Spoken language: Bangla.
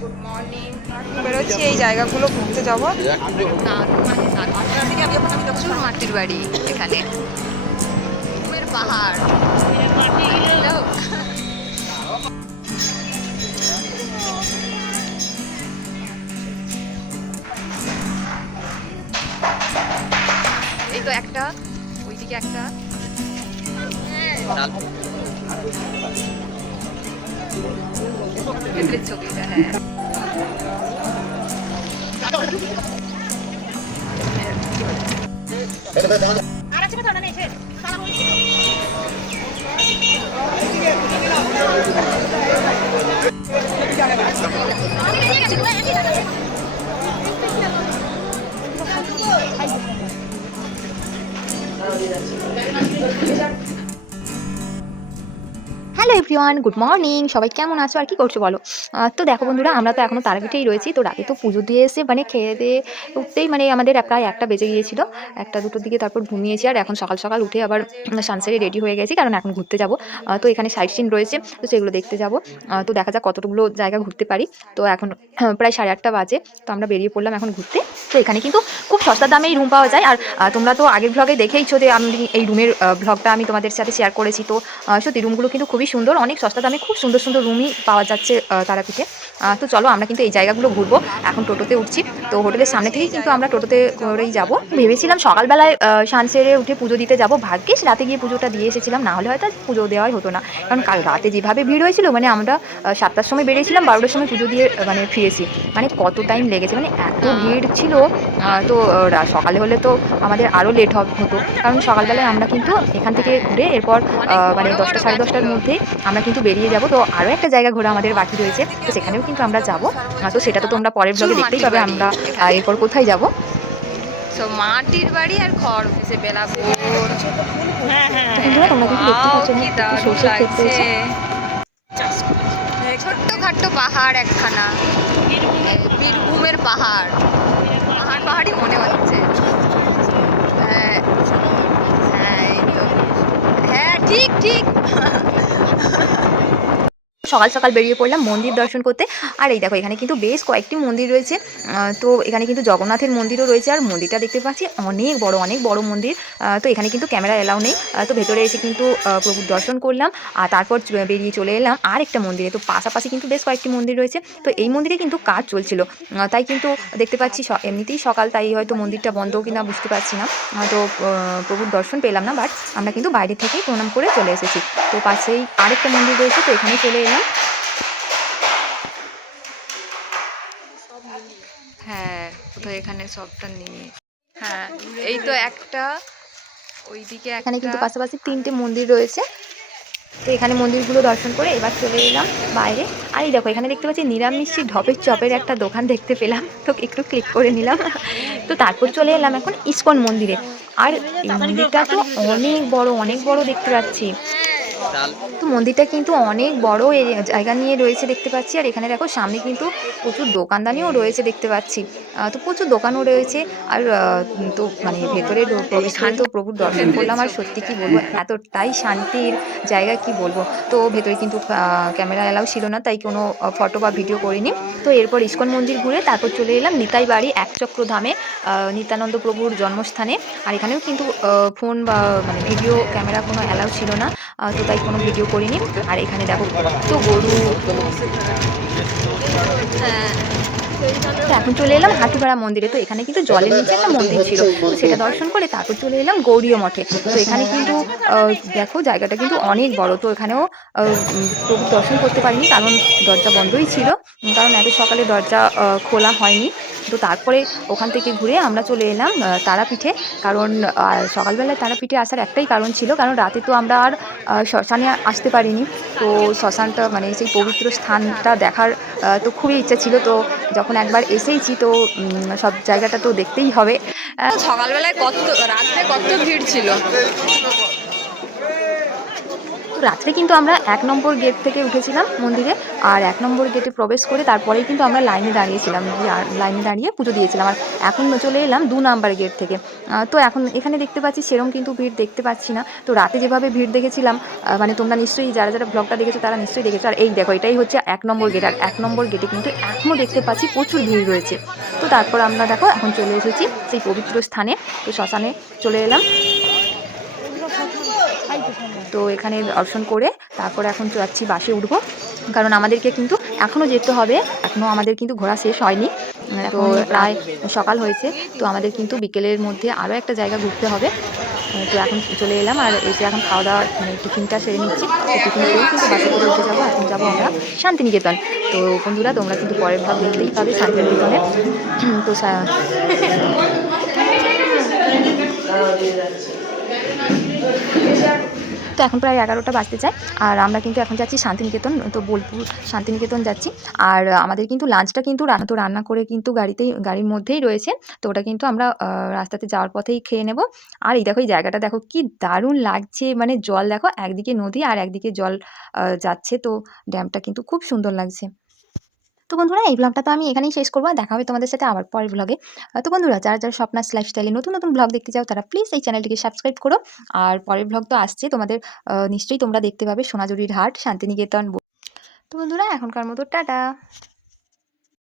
Good morning. বেরোচ্ছি এই জায়গাগুলো ঘুরতে যাবো। প্রচুর মাটির বাড়ি এখানে, ঘুমের পাহাড়। হ্যালো। এই তো একটা, ওইদিকে একটা। ভেতরের ছবিটা, হ্যাঁ। Hello everyone, good morning. সবাই কেমন আছো আর কি করছো বলো? তো দেখো বন্ধুরা, আমরা তো এখনো তারাপীঠেই রয়েছি। তো রাতে তো পুজো দিয়ে এসে মানে খেয়ে দিয়ে উঠতেই মানে আমাদের প্রায় 1টা বেজে গিয়েছিল, 1টা 2টোর দিকে। তারপর ঘুমিয়েছি আর এখন সকাল সকাল উঠে আবার সানসেটে রেডি হয়ে গেছি, কারণ এখন ঘুরতে যাব। তো এখানে সাইট সিন রয়েছে, তো সেগুলো দেখতে যাব। তো দেখা যাক কতগুলো জায়গা ঘুরতে পারি। তো এখন প্রায় 8:30 বাজে, তো আমরা বেরিয়ে পড়লাম এখন ঘুরতে। তো এখানে কিন্তু খুব সস্তা দামেই রুম পাওয়া যায়। আর তোমরা তো আগের ব্লগে দেখেইছো যে আমি এই রুমের ব্লগটা আমি তোমাদের সাথে শেয়ার করেছি। তো সত্যি রুমগুলো কিন্তু খুবই সুন্দর, অনেক সস্তা দামে খুব সুন্দর সুন্দর রুমই পাওয়া যাচ্ছে তারাপীঠে। তো চলো আমরা কিন্তু এই জায়গাগুলো ঘুরবো। এখন টোটোতে উঠছি, তো হোটেলের সামনে থেকেই কিন্তু আমরা টোটোতে করেই যাব। ভেবেছিলাম সকালবেলায় স্নান সেরে উঠে পুজো দিতে যাব, ভাগ্যিস রাতে গিয়ে পুজোটা দিয়ে এসেছিলাম, না হলে হয়তো পুজো দেওয়াই হতো না। কারণ কাল রাতে যেভাবে ভিড় হয়েছিল, মানে আমরা 7টার সময় বেরিয়েছিলাম, 12টার সময় পুজো দিয়ে মানে ফিরেছি। মানে কত টাইম লেগেছে, মানে এত ভিড় ছিল। তো সকালে হলে তো আমাদের আরও লেট হতো, কারণ সকালবেলায় আমরা কিন্তু এখান থেকে ঘুরে এরপর অনেক মানে বড় 10টা বড় সাড়ে 10টার গাছগুলো। মধ্যে আমরা কিন্তু বেরিয়ে যাব। তো আরও একটা জায়গা ঘোরা আমাদের বাকি রয়েছে, তো সেখানেও কিন্তু আমরা যাব। তো সেটা তো তোমরা পরের প্রচুর ব্লগে দেখতেই মাটির পাবে বাড়ি আমরা এখানে, এরপর কোথায় যাব। সব মাটির বাড়ি আর খড় উঠেছে, বেলাপুর। তো বন্ধুরা তোমরা কিন্তু দেখতে ওয়াও, পাচ্ছ কি এখানে প্রচুর দারুণ সর্ষের ক্ষেত লাগছে। রয়েছে। ছোট্ট খাট্ট পাহাড় একখানা, বীরভূমের পাহাড়। পাহাড় পাহাড়ই মনে হচ্ছে। হ্যাঁ, হ্যাঁ, এই তো। হ্যাঁ, ঠিক ঠিক। সকাল সকাল বেরিয়ে পড়লাম মন্দির দর্শন করতে। আর এই দেখো এখানে কিন্তু বেশ কয়েকটি মন্দির রয়েছে। তো এখানে কিন্তু জগন্নাথের মন্দিরও রয়েছে, আর মন্দিরটা দেখতে পাচ্ছি অনেক বড় মন্দির। তো এখানে কিন্তু ক্যামেরা এলাও নেই। তো ভেতরে এসে কিন্তু প্রভুর দর্শন করলাম, আর তারপর বেরিয়ে চলে এলাম আর একটা মন্দিরে। তো পাশাপাশি কিন্তু বেশ কয়েকটি মন্দির রয়েছে। তো এই মন্দিরে কিন্তু কাজ চলছিল, তাই কিন্তু দেখতে পাচ্ছি এমনিতেই সকাল, তাই হয়তো মন্দিরটা বন্ধ কিনা বুঝতে পারছি না। তো প্রভুর দর্শন পেলাম না, বাট আমরা কিন্তু বাইরে থেকেই প্রণাম করে চলে এসেছি। তো পাশেই আরেকটা মন্দির রয়েছে, তো এখানেই চলে এলাম। হ্যাঁ, কোথায় এখানে সবটা নিয়ে। হ্যাঁ, এই তো একটা, ওইদিকে এখানে একটা। কিন্তু পাশাপাশি 3টে মন্দির রয়েছে। তো এখানে মন্দিরগুলো দর্শন করে এবার চলে এলাম বাইরে। আর এই দেখো এখানে দেখতে পাচ্ছি নিরামিষি ঢপের চপের একটা দোকান দেখতে পেলাম, তো একটু ক্লিক করে নিলাম। তো তারপর চলে এলাম এখন ইসকন মন্দিরে। আর এই মন্দিরটা তো অনেক বড় দেখতে পাচ্ছি। তো মন্দিরটা কিন্তু অনেক বড় জায়গা নিয়ে রয়েছে দেখতে পাচ্ছি। আর এখানে দেখো সামনে কিন্তু প্রচুর দোকানদানিও রয়েছে দেখতে পাচ্ছি। তো প্রচুর দোকানও রয়েছে। আর তো মানে ভেতরে প্রবেশ করে তো প্রভুর দর্শন ভেতরের করলাম, আর সত্যি ছবিটা, কি বলবো, হ্যাঁ। এতটাই শান্তির জায়গা কি বলবো। তো ভেতরে কিন্তু ক্যামেরা এলাও ছিল না, তাই কোনো ফটো বা ভিডিও করিনি। তো এরপর ইসকন মন্দির ঘুরে তারপর চলে এলাম নিতাই বাড়ি একচক্র ধামে, নিত্যানন্দ প্রভুর জন্মস্থানে। আর এখানেও কিন্তু ফোন বা মানে ভিডিও ক্যামেরা কোনো অ্যালাউ ছিল না, তো তাই কোনো ভিডিও করিনি। আর এখানে দেখো কত গরু। হ্যাঁ, তো এখন চলে এলাম হাতিপাড়া মন্দিরে। তো এখানে কিন্তু জলের নিচে একটা মন্দির ছিল, তো সেটা দর্শন করে তারপর চলে এলাম গৌরীয় মঠে। তো এখানে কিন্তু দেখো জায়গাটা কিন্তু অনেক বড়। তো এখানেও প্রভুর দর্শন করতে পারিনি, কারণ দরজা বন্ধই ছিল, কারণ এত সকালে দরজা খোলা হয়নি। তো তারপরে ওখান থেকে ঘুরে আমরা চলে এলাম তারাপীঠে। কারণ সকালবেলায় তারাপীঠে আসার একটাই কারণ ছিল, কারণ রাতে তো আমরা আর শ্মশানে আসতে পারিনি। তো শ্মশানটা মানে সেই পবিত্র স্থানটা দেখার তো খুবই ইচ্ছা ছিল। তো যখন একবার এসেইছি, তো সব জায়গাটা তো দেখতেই হবে। সকালবেলায় কত, রাত্রে কত ভিড় ছিল। তো রাত্রে কিন্তু আমরা ১ নম্বর গেট থেকে উঠেছিলাম মন্দিরে। আর ১ নম্বর গেটে প্রবেশ করে তারপরেই কিন্তু আমরা লাইনে দাঁড়িয়েছিলাম। লাইনে দাঁড়িয়ে পুজো দিয়েছিলাম। আর এখন চলে এলাম ২ নাম্বার গেট থেকে। তো এখন এখানে দেখতে পাচ্ছি সেরকম কিন্তু ভিড় দেখতে পাচ্ছি না। তো রাতে যেভাবে ভিড় দেখেছিলাম মানে তোমরা নিশ্চয়ই যারা ব্লগটা দেখেছো তারা নিশ্চয়ই দেখেছো। আর এই দেখো এটাই হচ্ছে ১ নম্বর গেট। আর ১ নম্বর গেটে কিন্তু এখনও দেখতে পাচ্ছি প্রচুর ভিড় রয়েছে। তো তারপর আমরা দেখো এখন চলে এসেছি সেই পবিত্র স্থানে। তো শ্মশানে চলে এলাম। তো এখানে দর্শন করে তারপরে এখন যাচ্ছি বাসে উঠবো, কারণ আমাদেরকে কিন্তু এখনও যেতে হবে, এখনও আমাদের কিন্তু ঘোরা শেষ হয়নি। তো প্রায় সকাল হয়েছে, তো আমাদের কিন্তু বিকেলের মধ্যে আরও একটা জায়গা ঘুরতে হবে। তো এখন চলে এলাম আর এসে এখন খাওয়া দাওয়া মানে টিফিনটা সেরে নিচ্ছি। তো টিফিন খেয়েই কিন্তু বাসে করে উঠে যাবো। এখন যাবো আমরা শান্তিনিকেতন। তো বন্ধুরা তোমরা কিন্তু পরের ভাগ দেখতেই পাবে শান্তিনিকেতনে। তো তো এখন প্রায় ১১টা বাজতে চায়। আর আমরা কিন্তু এখন যাচ্ছি শান্তিনিকেতন। তো বোলপুর শান্তিনিকেতন যাচ্ছি। আর আমাদের কিন্তু লাঞ্চটা কিন্তু রান্না করে কিন্তু গাড়ির মধ্যেই রয়েছে। তো ওটা কিন্তু আমরা রাস্তাতে যাওয়ার পথেই খেয়ে নেব। আর এই দেখো এই জায়গাটা দেখো কি দারুণ লাগছে। মানে জল দেখো একদিকে নদী আর একদিকে জল যাচ্ছে। তো ড্যামটা কিন্তু খুব সুন্দর লাগছে। তো বন্ধুরা এই ব্লগটা তো আমি এখানেই শেষ করব। দেখা হবে তোমাদের সাথে আবার পরের ব্লগে। তো বন্ধুরা যারা স্বপ্নাস লাইফস্টাইলে নতুন ব্লগ দেখতে চাও তারা প্লিজ এই চ্যানেলটিকে সাবস্ক্রাইব করো। আর পরের ব্লগ তো আসছে তোমাদের, নিশ্চয়ই তোমরা দেখতে পাবে সোনাঝুরির হাট, শান্তিনিকেতন। তো বন্ধুরা এখনকার মতো টাটা।